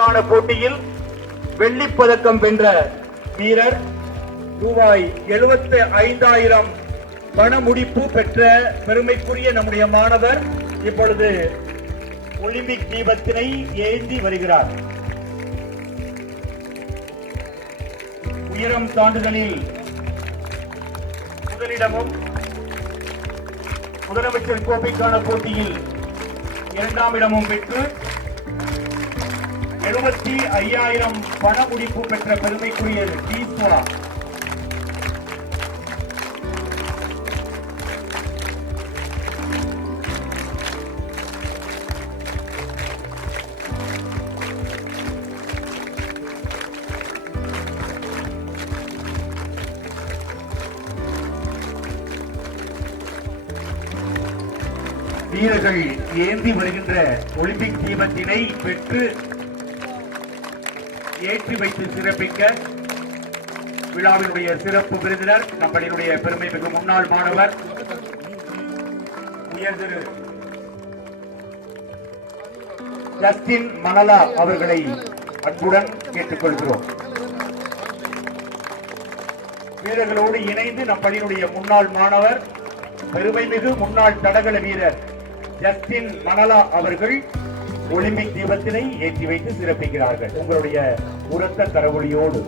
போட்டியில் வெள்ளிப் பதக்கம் வென்ற வீரர் ரூபாய் 75,000 பண முடிப்பு பெற்ற பெருமைக்குரிய நம்முடைய மாணவர் இப்பொழுது ஒலிம்பிக் தீபத்தினை ஏந்தி வருகிறார். உயரம் தாண்டுதலில் முதலிடமும், முதலமைச்சர் கோப்பைக்கான போட்டியில் 2ஆம் இடமும் பெற்று 75,000 பண முடிப்பு பெற்ற பெருமைக்குரிய ஈஸ்வரா வீரர்கள் ஏந்தி வருகின்ற ஒலிம்பிக் தீபத்தினை பெற்று ஏற்றி வைத்து சிறப்பிக்க விழாவினுடைய சிறப்பு விருந்தினர் நம்மளுடைய பெருமை மிகு முன்னாள் மாணவர் உயர்திரு ஜஸ்டின் மணலா அவர்களை அன்புடன் கேட்டுக்கொள்கிறோம். வீரர்களோடு இணைந்து நம் பள்ளியினுடைய முன்னாள் மாணவர் பெருமை மிகு முன்னாள் தடகள வீரர் ஜஸ்டின் மணலா அவர்கள் ஒலிம்பிக் தீபத்தினை ஏற்றி வைத்து சிறப்பிக்கிறார்கள். உங்களுடைய உரத்த கரவொலியோடு